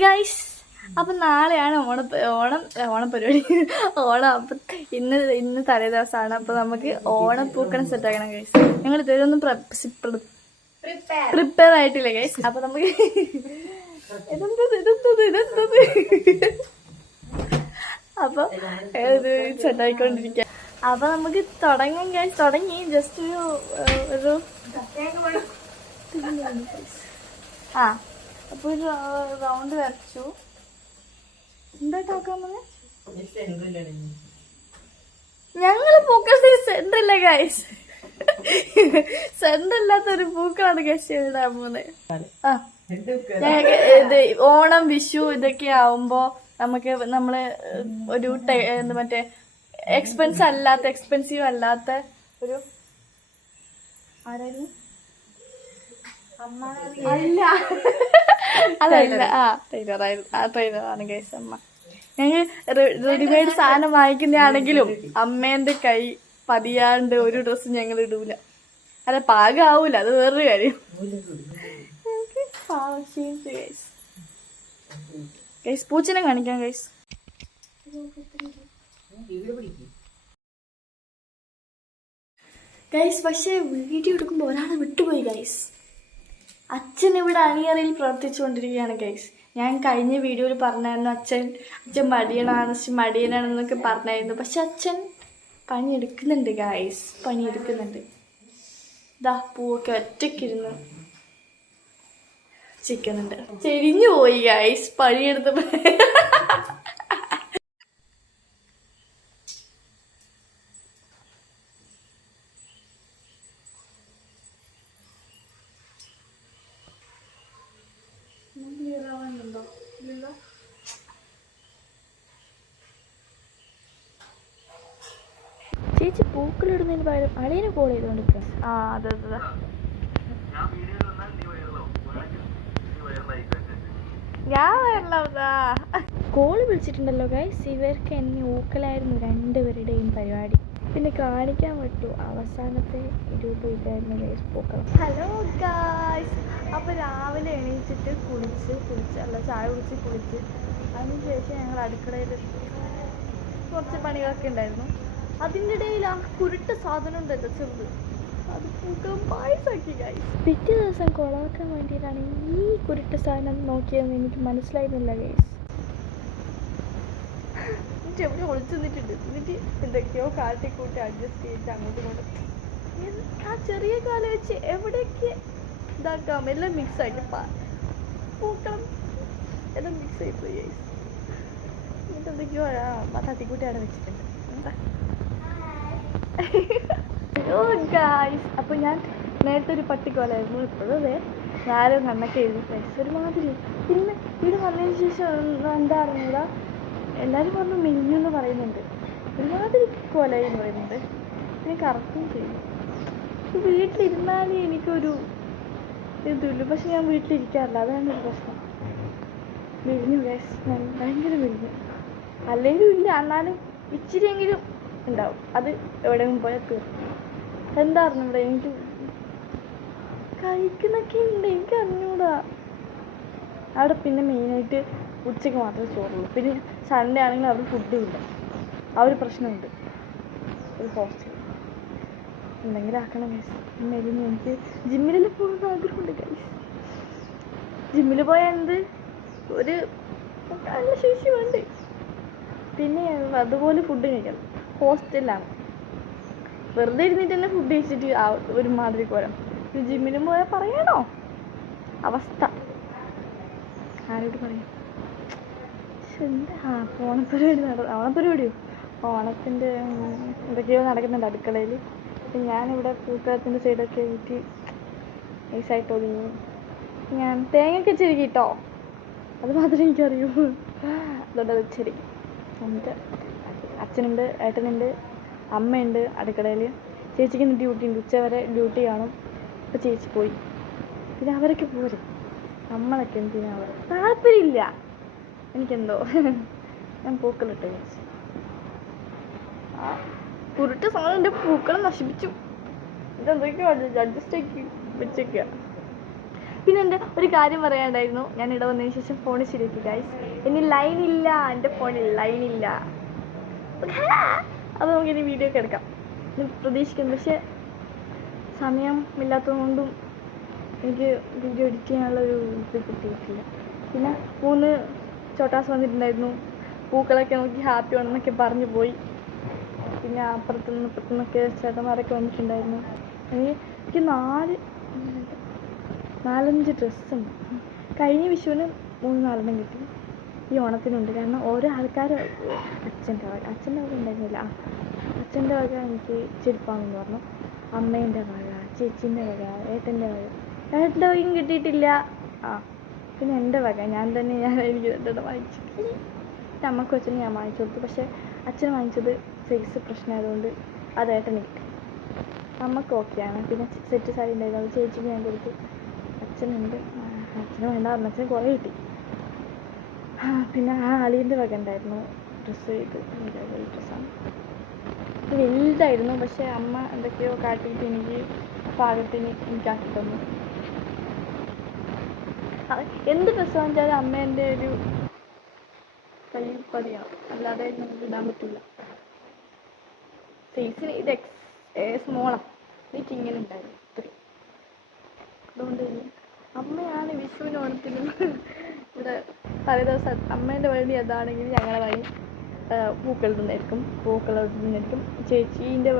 Guys അപ്പം നാളെയാണ് ഓണപ്പരിപാടി. അപ്പം ഇന്ന് തലേ ദിവസമാണ്. അപ്പം നമുക്ക് ഓണപ്പൂക്കളം സെറ്റ് ആക്കണം ഗൈസ്. ഞങ്ങൾ ഇതുവരെ ഒന്നും പ്രിപ്പയർ ആയിട്ടില്ല ഗൈസ്. അപ്പം നമുക്ക് ഇതെന്തത് അപ്പം സെറ്റ് ആയിക്കൊണ്ടിരിക്കുക. അപ്പം നമുക്ക് തുടങ്ങാം ഗൈസ്. തുടങ്ങി ജസ്റ്റ് ഒരു അപ്പൊ ഒരു റൗണ്ട് വരച്ചു. എന്താക്കാ ഞങ്ങള് പൂക്കൾ സെന്ററില്ല ഗൈസ്. സെന്റർ ഇല്ലാത്തൊരു പൂക്കളാണ് ഗൈസ് ഇടാൻ പോകുന്നത്. ഓണം വിഷു ഇതൊക്കെ ആവുമ്പോ നമ്മള് ഒരു മറ്റേ എക്സ്പെൻസീവ് അല്ലാത്ത ഒരു ആരായിരുന്നു അല്ല അതല്ല ട്രെയിനറാണ് ഗൈസ് അമ്മ. ഞങ്ങൾ റെഡിമെയ്ഡ് സാധനം വാങ്ങിക്കുന്നതാണെങ്കിലും അമ്മേന്റെ കൈ പതിയാണ്ട് ഒരു ഡ്രസ്സ് ഞങ്ങൾ ഇടൂല. അല്ല പാകാവൂല, അത് വേറൊരു കാര്യം. ഗൈസ് പൂച്ചനെ കാണിക്കാം ഗൈസ്. ഗൈസ് പക്ഷെ വീഡിയോ എടുക്കുമ്പോൾ ഒരാളെ വിട്ടുപോയി ഗൈസ്. അച്ഛൻ ഇവിടെ അണിയറയിൽ പ്രവർത്തിച്ചുകൊണ്ടിരിക്കുകയാണ് ഗൈസ്. ഞാൻ കഴിഞ്ഞ വീഡിയോയിൽ പറഞ്ഞായിരുന്നു അച്ഛൻ മടിയനാണെന്നൊക്കെ പറഞ്ഞായിരുന്നു. പക്ഷെ അച്ഛൻ പണിയെടുക്കുന്നുണ്ട് ഗൈസ്, പണിയെടുക്കുന്നുണ്ട്. ഇതാ പൂവൊക്കെ ഒറ്റയ്ക്കിരുന്ന് ചിക്കുന്നുണ്ട്. ചെരിഞ്ഞു പോയി ഗൈസ് പണിയെടുത്തപ്പോ. ചേച്ചി പൂക്കളിടുന്നതിന് പകരം അളിയനെ കോൾ ചെയ്തോണ്ടിരിക്കുക. അതെ. ഞാൻ വരണതാ. Call വിളിച്ചിട്ടുണ്ടല്ലോ guys. ഇവർക്ക് എന്നെ ഊക്കലായിരുന്നു രണ്ടുപേരുടെയും പരിപാടി. പിന്നെ കാണിക്കാൻ പറ്റൂ അവസാനത്തെ രൂപ ഇതായിരുന്നു ഗൈസ് പൂക്കളം. Hello guys. അപ്പോൾ രാവിലെ എണീച്ചിട്ട് ചായ കുടിച്ച് അതിനുശേഷം ഞങ്ങൾ അടുക്കളയിൽ കുറച്ച് പണികളൊക്കെ ഉണ്ടായിരുന്നു. അതിൻ്റെ ഇടയിൽ ആ കുരുട്ട സാധനം ഉണ്ടല്ലോ ചെറുത്, അത് പൂക്കം പായസാക്കി ഗൈസ്. പിറ്റേ ദിവസം കൊളാക്കാൻ വേണ്ടിയിട്ടാണ് ഈ കുരുട്ട സാധനം നോക്കിയതെന്ന് എനിക്ക് മനസ്സിലായിരുന്നില്ല ഗൈസ്. എന്നിട്ട് എവിടെ ഒളിച്ചു നിന്നിട്ടുണ്ട്. എന്നിട്ട് എന്തൊക്കെയോ കാട്ടിക്കൂട്ടി അഡ്ജസ്റ്റ് ചെയ്തിട്ട് അങ്ങോട്ടും ഇങ്ങോട്ടും ആ ചെറിയ കാലം വെച്ച് എവിടെയൊക്കെ ഇതാക്കാം എല്ലാം മിക്സ് ആയിട്ട് പൂക്കളം എല്ലാം മിക്സ് ആയിപ്പോയി ഗൈസ്. എന്നിട്ട് എന്തൊക്കെയോ തട്ടിക്കൂട്ടി അവിടെ വെച്ചിട്ടുണ്ട്. എന്താ അപ്പൊ ഞാൻ നേരത്തെ ഒരു പട്ടിക്കോലായിരുന്നു, ഇപ്പോഴും അതെ ഞാനും കണ്ണൊക്കെ എഴുതി പൈസ ഒരുമാതിരി. പിന്നെ ഇവിടെ വന്നതിന് ശേഷം എന്താ അറിഞ്ഞൂട, എല്ലാവരും പറഞ്ഞു മെലിഞ്ഞു എന്ന് പറയുന്നുണ്ട്. ഒരുമാതിരി കോലായി എന്ന് പറയുന്നുണ്ട്. ഞാൻ കറക്റ്റും ചെയ്യും. വീട്ടിലിരുന്നാലേ എനിക്കൊരു ഇതില്ല. പക്ഷെ ഞാൻ വീട്ടിലിരിക്കാറില്ല, അതാണ് ഒരു പ്രശ്നം. മെലിഞ്ഞു ഗൈസ്, ഞാൻ ഭയങ്കര മെലിഞ്ഞു. അല്ലെങ്കിലും ഇല്ല, എന്നാലും ഇച്ചിരിയെങ്കിലും ഉണ്ടാവും. അത് എവിടെയും പോയാൽ തീർക്കും. എന്താ അറിഞ്ഞൂടാ, എനിക്ക് കഴിക്കുന്നൊക്കെ ഉണ്ട്, എനിക്ക് അറിഞ്ഞൂടാ. അവിടെ പിന്നെ മെയിനായിട്ട് ഉച്ചയ്ക്ക് മാത്രമേ ചോറുള്ളൂ. പിന്നെ സൺഡേ ആണെങ്കിൽ അവിടെ ഫുഡും ഇല്ല. ആ ഒരു പ്രശ്നമുണ്ട്. ഒരു ഹോസ്റ്റൽ എന്തെങ്കിലും ആക്കണം ഗൈസ്. മെലിഞ്ഞ് എനിക്ക് ജിമ്മിലെല്ലാം പോകുന്ന ആഗ്രഹമുണ്ട് ഗൈസ്. ജിമ്മിൽ പോയാൽ ഒരു നല്ല ശേഷി വേണ്ട. പിന്നെ അതുപോലെ ഫുഡ് കഴിക്കണം. ഹോസ്റ്റലിലാണ് വെറുതെ ഇരുന്നിട്ട് തന്നെ ഫുഡ് കഴിച്ചിട്ട് ഒരുമാതിരി കോരം. ജിമ്മിനും പോയാൽ പറയണോ അവസ്ഥ, ആരോട് പറയും. എന്താ ഓണപ്പരിപാടിയോ ഓണത്തിൻ്റെ എന്തൊക്കെയോ നടക്കുന്നുണ്ട് അടുക്കളയിൽ. ഞാനിവിടെ പൂക്കളത്തിൻ്റെ സൈഡൊക്കെ വീട്ടി നൈസായിട്ട് ഒതുങ്ങി. ഞാൻ തേങ്ങയൊക്കെ ചെരുക്കിട്ടോ, അത് മാത്രമേ എനിക്കറിയൂ. അതുകൊണ്ട് അത് ചെരുക്കി. എന്നിട്ട് അച്ഛനുണ്ട്, ഏട്ടനുണ്ട്, അമ്മയുണ്ട് അടുക്കളയിൽ. ചേച്ചിക്ക് ഡ്യൂട്ടി ഉണ്ട്, ഉച്ചവരെ ഡ്യൂട്ടി കാണും. അപ്പോൾ ചേച്ചി പോയി. പിന്നെ അവരൊക്കെ പോരും, നമ്മളൊക്കെ എന്തിനാ താല്പര്യമില്ല എനിക്കെന്തോ. ഞാൻ പൂക്കളിട്ട് ചേച്ചി കുരുട്ട് സാധനം എൻ്റെ പൂക്കളം നശിപ്പിച്ചു. ഇതെന്തൊക്കെയോ അഡ്ജസ്റ്റ് ആക്കി വെച്ചേക്കുക. പിന്നെ എൻ്റെ ഒരു കാര്യം പറയാനുണ്ടായിരുന്നു. ഞാൻ ഇവിടെ വന്നതിന് ശേഷം ഫോൺ ശരിയാക്കി ഗൈസ്. ഇനി ലൈനില്ല, എൻ്റെ ഫോണിൽ ലൈനില്ല. അത് നമുക്കിനി വീഡിയോ ഒക്കെ എടുക്കാം പ്രതീക്ഷിക്കുന്നു. പക്ഷെ സമയമില്ലാത്തതുകൊണ്ടും എനിക്ക് വീഡിയോ എഡിറ്റ് ചെയ്യാനുള്ളൊരു ഇത് കിട്ടിയിട്ടില്ല. പിന്നെ 3 ചോട്ടാസ് വന്നിട്ടുണ്ടായിരുന്നു. പൂക്കളൊക്കെ നോക്കി ഹാപ്പി ആണെന്നൊക്കെ പറഞ്ഞു പോയി. പിന്നെ അപ്പുറത്തുനിന്നൊക്കെ ചേട്ടന്മാരൊക്കെ വന്നിട്ടുണ്ടായിരുന്നു. എനിക്ക് 4-5 ഡ്രസ്സുണ്ട്. കഴിഞ്ഞ വിഷുവിന് 3-4 കിട്ടി. ഈ ഓണത്തിനുണ്ട്. കാരണം ഓരോ ആൾക്കാർ അച്ഛൻ്റെ വക ഉണ്ടായിരുന്നില്ല. അച്ഛൻ്റെ വക എനിക്ക് ചെരുപ്പാണെന്ന് പറഞ്ഞു. അമ്മേൻ്റെ വക, ചേച്ചീൻ്റെ വക, ഏട്ടൻ്റെ വകയും കിട്ടിയിട്ടില്ല. പിന്നെ എൻ്റെ വക എനിക്ക് രണ്ടെണ്ണം വാങ്ങിച്ചു. അമ്മക്ക് അച്ഛന് ഞാൻ വാങ്ങിച്ചു കൊടുത്തു. പക്ഷേ അച്ഛന് വാങ്ങിച്ചത് സൈസ് പ്രശ്നമായതുകൊണ്ട് അത് ഏട്ടന് കിട്ടി. അമ്മക്ക് ഓക്കെയാണ്. പിന്നെ സെറ്റ് സാരി ഉണ്ടായിരുന്നു, അത് ചേച്ചിക്ക് ഞാൻ കൊടുത്തു. അച്ഛനുണ്ട്, അച്ഛന് വേണ്ട പറഞ്ഞു. അച്ഛന് കുറേ കിട്ടി. പിന്നെ അളിയൻ്റെ വക ഉണ്ടായിരുന്നു ഡ്രസ്സ്. ഇത് ഡ്രസ്സാണ്, വലുതായിരുന്നു. പക്ഷേ അമ്മ എന്തൊക്കെയോ കാട്ടിയിട്ട് എനിക്ക് പാകത്തിന് എനിക്കാക്കി തന്നു. എന്ത് ഡ്രസ്സ് വാങ്ങിച്ചാലും അമ്മേൻ്റെ ഒരു കയ്യിൽപ്പതിയാണ്, അല്ലാതെ നമുക്ക് ഇടാൻ പറ്റില്ല. സൈസിന് ഇത് സ്മോളാണ്. എനിക്ക് ഇങ്ങനെ ഉണ്ടായിരുന്നു ഇത്രയും. അതുകൊണ്ട് അമ്മയാണ് വിഷുവിന് ഓണത്തിന് ഇവിടെ തലേദിവസം അമ്മേൻ്റെ വഴി അതാണെങ്കിൽ ഞങ്ങളുടെ വഴി പൂക്കളിടുന്നതായിരിക്കും. ചേച്ചീൻ്റെ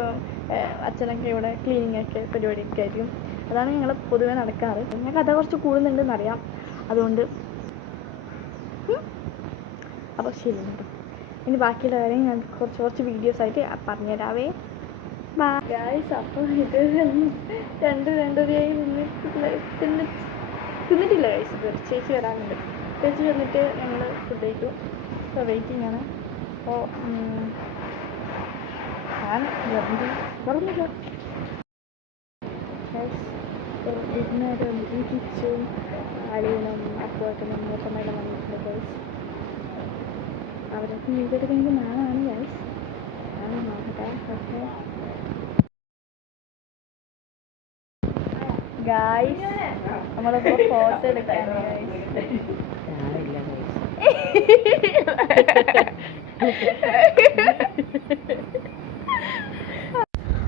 അച്ഛനൊക്കെ ഇവിടെ ക്ലീനിങ് ഒക്കെ പരിപാടിയൊക്കെ ആയിരിക്കും. അതാണ് ഞങ്ങൾ പൊതുവെ നടക്കാറ്. പിന്നെ കഥ കുറച്ച് കൂടുന്നുണ്ടെന്നറിയാം. അതുകൊണ്ട് അപ്പോൾ ശരി കേട്ടോ. ഇനി ബാക്കിയുള്ള കാര്യം ഞാൻ കുറച്ച് വീഡിയോസ് ആയിട്ട് പറഞ്ഞുതരാവേ. ഗായ്സ്, അപ്പോൾ ഇത് 2-2:30 തിന്നിട്ടില്ല ഗായ്സ്. ചേച്ചി വരാനുണ്ട്. ചേച്ചി വന്നിട്ട് ഞങ്ങൾ ഫുഡ് കഴിക്കും. ഇപ്പോൾ വെയിറ്റിംഗ് ആണ്. അപ്പോൾ ഞാൻ പറഞ്ഞില്ല വിരുന്നുകാർ കിച്ചും അളിയനും അപ്പുവട്ടനും മൂത്തമ്മയുടെ വന്നിട്ടുണ്ട് ഗൈസ്. അവരൊക്കെ വീഡിയോ എടുക്കുന്നത് നാളാണ് ഗൈസ്. ഞാൻ നോക്കട്ടെ. ഓക്കെ ഗൈസ്, നമ്മളിപ്പോൾ ഫോട്ടോ എടുക്കാണ് ഗൈസ്.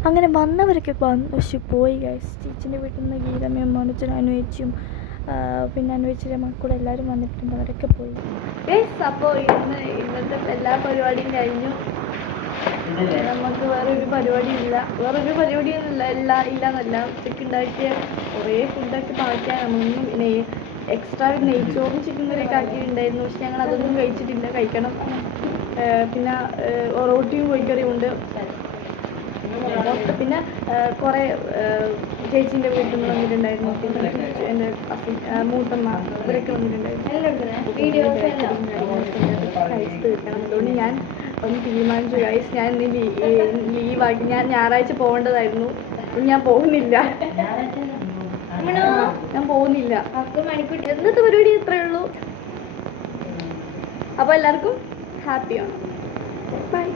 അങ്ങനെ വന്നവരൊക്കെ പക്ഷെ പോയി ഗൈസ്. ചേച്ചിൻ്റെ വീട്ടിൽ നിന്ന് ഗീതമ്മയും മോനച്ചനും അനുവേച്ചിയും പിന്നെ അനുവേച്ചിയുടെ മക്കളും എല്ലാവരും വന്നിട്ടുണ്ട്. അവരൊക്കെ പോയി ഗൈസ്. അപ്പോൾ ഇന്നത്തെ എല്ലാ പരിപാടിയും കഴിഞ്ഞു. നമുക്ക് വേറൊരു പരിപാടിയില്ല. ഇല്ലാന്നല്ല. ഉച്ചയ്ക്ക് ഉണ്ടാക്കിയ കുറേ ഫുഡൊക്കെ ബാക്കിയാണ്. നമ്മളൊന്നും എക്സ്ട്രാ നെയ്ച്ചോറും ചിക്കൻ കറിയൊക്കെ ആക്കിയിട്ടുണ്ടായിരുന്നു. പക്ഷെ ഞങ്ങൾ അതൊന്നും കഴിച്ചിട്ടില്ല, കഴിക്കണം. പിന്നെ റോട്ടിയും കോഴിക്കറിയും ഉണ്ട്. പിന്നെ കുറേ ചേച്ചീൻ്റെ വീട്ടിൽ നിന്ന് വന്നിട്ടുണ്ടായിരുന്നു. പിന്നെ എൻ്റെ മൂത്തമ്മ ഇവരൊക്കെ വന്നിട്ടുണ്ടായിരുന്നു. കഴിച്ച് തീർക്കണം. അതുകൊണ്ട് ഞാൻ ഒന്ന് തീരുമാനിച്ചു ഗൈസ്. ഞാൻ ലീവാക്കി. ഞാൻ ഞായറാഴ്ച പോകേണ്ടതായിരുന്നു. ഞാൻ പോകുന്നില്ല. ഇന്നത്തെ പരിപാടി ഇത്രയേ ഉള്ളൂ. അപ്പോൾ എല്ലാവർക്കും ഹാപ്പിയാണ്. ബൈ.